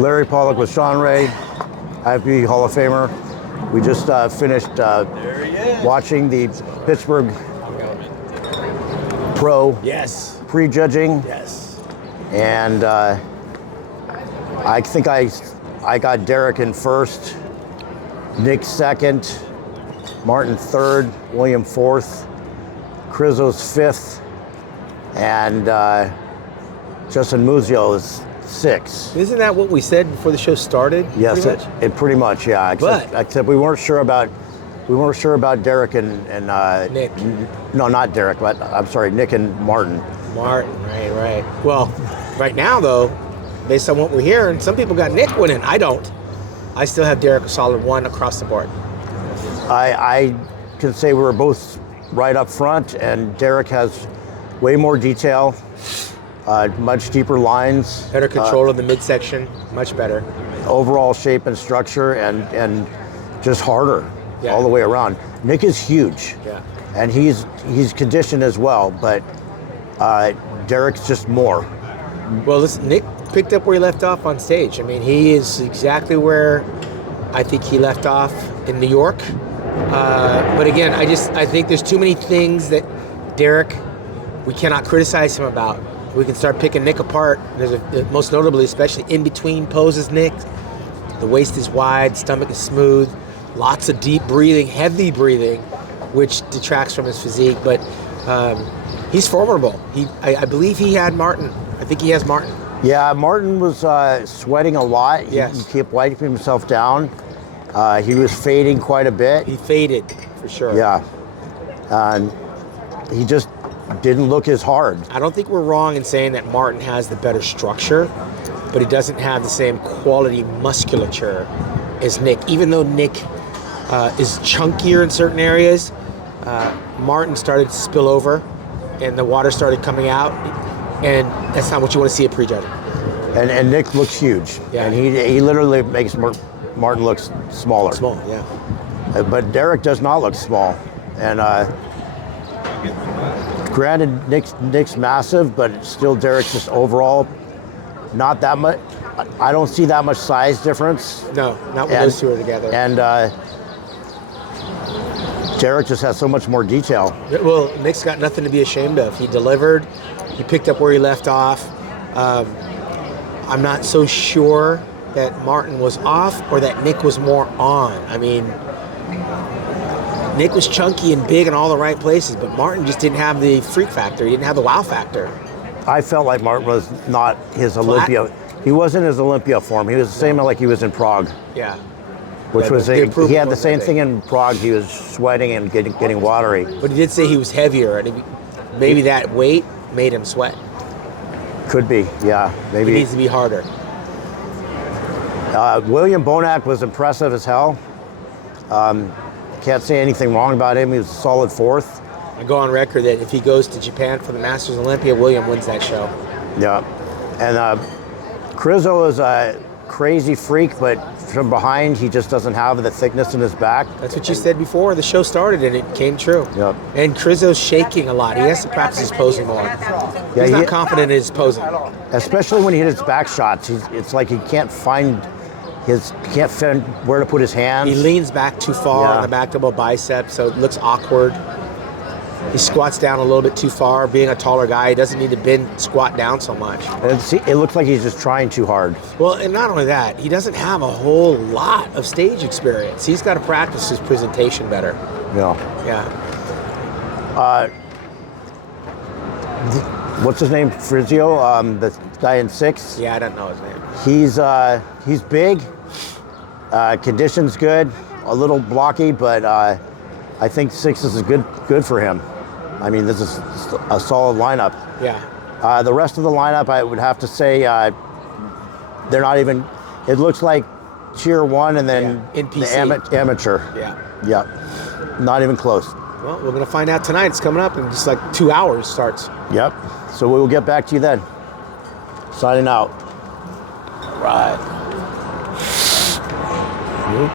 Larry Pollock with Shawn Ray, IFBB Hall of Famer. We just finished watching the Pittsburgh Pro Prejudging. Yes. And I think I got Derek in first, Nick second, Martin third, William fourth, Crizzo's fifth, and Justin Muzio is sixth. Isn't that what we said before the show started? Yes, pretty much, yeah. Except we weren't sure about Derek and Nick. No, not Derek, but I'm sorry, Nick and Martin. Martin, right. Well, right now though, based on what we're hearing, some people got Nick winning. I don't. I still have Derek a solid 1 across the board. I can say we were both right up front, and Derek has way more detail, much deeper lines. Better control of the midsection, much better. Overall shape and structure, and just harder all the way around. Nick is huge, and he's conditioned as well, but Derek's just more. Well, listen, Nick picked up where he left off on stage. I mean, he is exactly where I think he left off in New York. But again, I think there's too many things that Derek, we cannot criticize him about. We can start picking Nick apart. Most notably, especially in between poses, Nick. The waist is wide, stomach is smooth, lots of deep breathing, heavy breathing, which detracts from his physique. But he's formidable. I believe he had Martin. I think he has Martin. Yeah, Martin was sweating a lot. Yes. He kept wiping himself down. He was fading quite a bit. He faded, for sure. Yeah. And he just didn't look as hard. I don't think we're wrong in saying that Martin has the better structure, but he doesn't have the same quality musculature as Nick. Even though Nick is chunkier in certain areas, Martin started to spill over and the water started coming out, and that's not what you want to see at prejudging. And Nick looks huge. Yeah. And he literally makes Martin look smaller. Small, yeah. But Derek does not look small. And granted, Nick's massive, but still Derek's just overall not that much. I don't see that much size difference. No, not when those two are together. And Derek just has so much more detail. Well, Nick's got nothing to be ashamed of. He delivered. He picked up where he left off. I'm not so sure that Martin was off or that Nick was more on. I mean, Nick was chunky and big in all the right places, but Martin just didn't have the freak factor. He didn't have the wow factor. I felt like Martin was not his Olympia. He wasn't his Olympia form. He was the same like he was in Prague. Yeah. Which was he had the same thing in Prague. He was sweating and getting watery. But he did say he was heavier, and maybe that weight made him sweat. Could be, yeah. Maybe he needs to be harder. William Bonac was impressive as hell. Can't say anything wrong about him. He was a solid fourth. I go on record that if he goes to Japan for the Masters Olympia, William wins that show. Yeah, and Crizzo is a crazy freak, but from behind, he just doesn't have the thickness in his back. That's what you said before the show started, and it came true. Yep. And Crizzo's shaking a lot. He has to practice his posing more. Yeah, he's not confident in his posing. Especially when he hits back shots. It's like he can't find where to put his hands. He leans back too far on the back double bicep, so it looks awkward. He squats down a little bit too far. Being a taller guy, he doesn't need to squat down so much. It looks like he's just trying too hard. Well, and not only that, he doesn't have a whole lot of stage experience. He's got to practice his presentation better. Yeah. What's his name? Frizio, the guy in 6? Yeah, I don't know his name. He's big. Condition's good. A little blocky, but I think 6 is good for him. I mean, this is a solid lineup. Yeah. The rest of the lineup, I would have to say, they're not even. It looks like Tier 1 and then the amateur. Yeah. Not even close. Well, we're going to find out tonight. It's coming up in just like 2 hours starts. Yep. So we will get back to you then. Signing out. Right.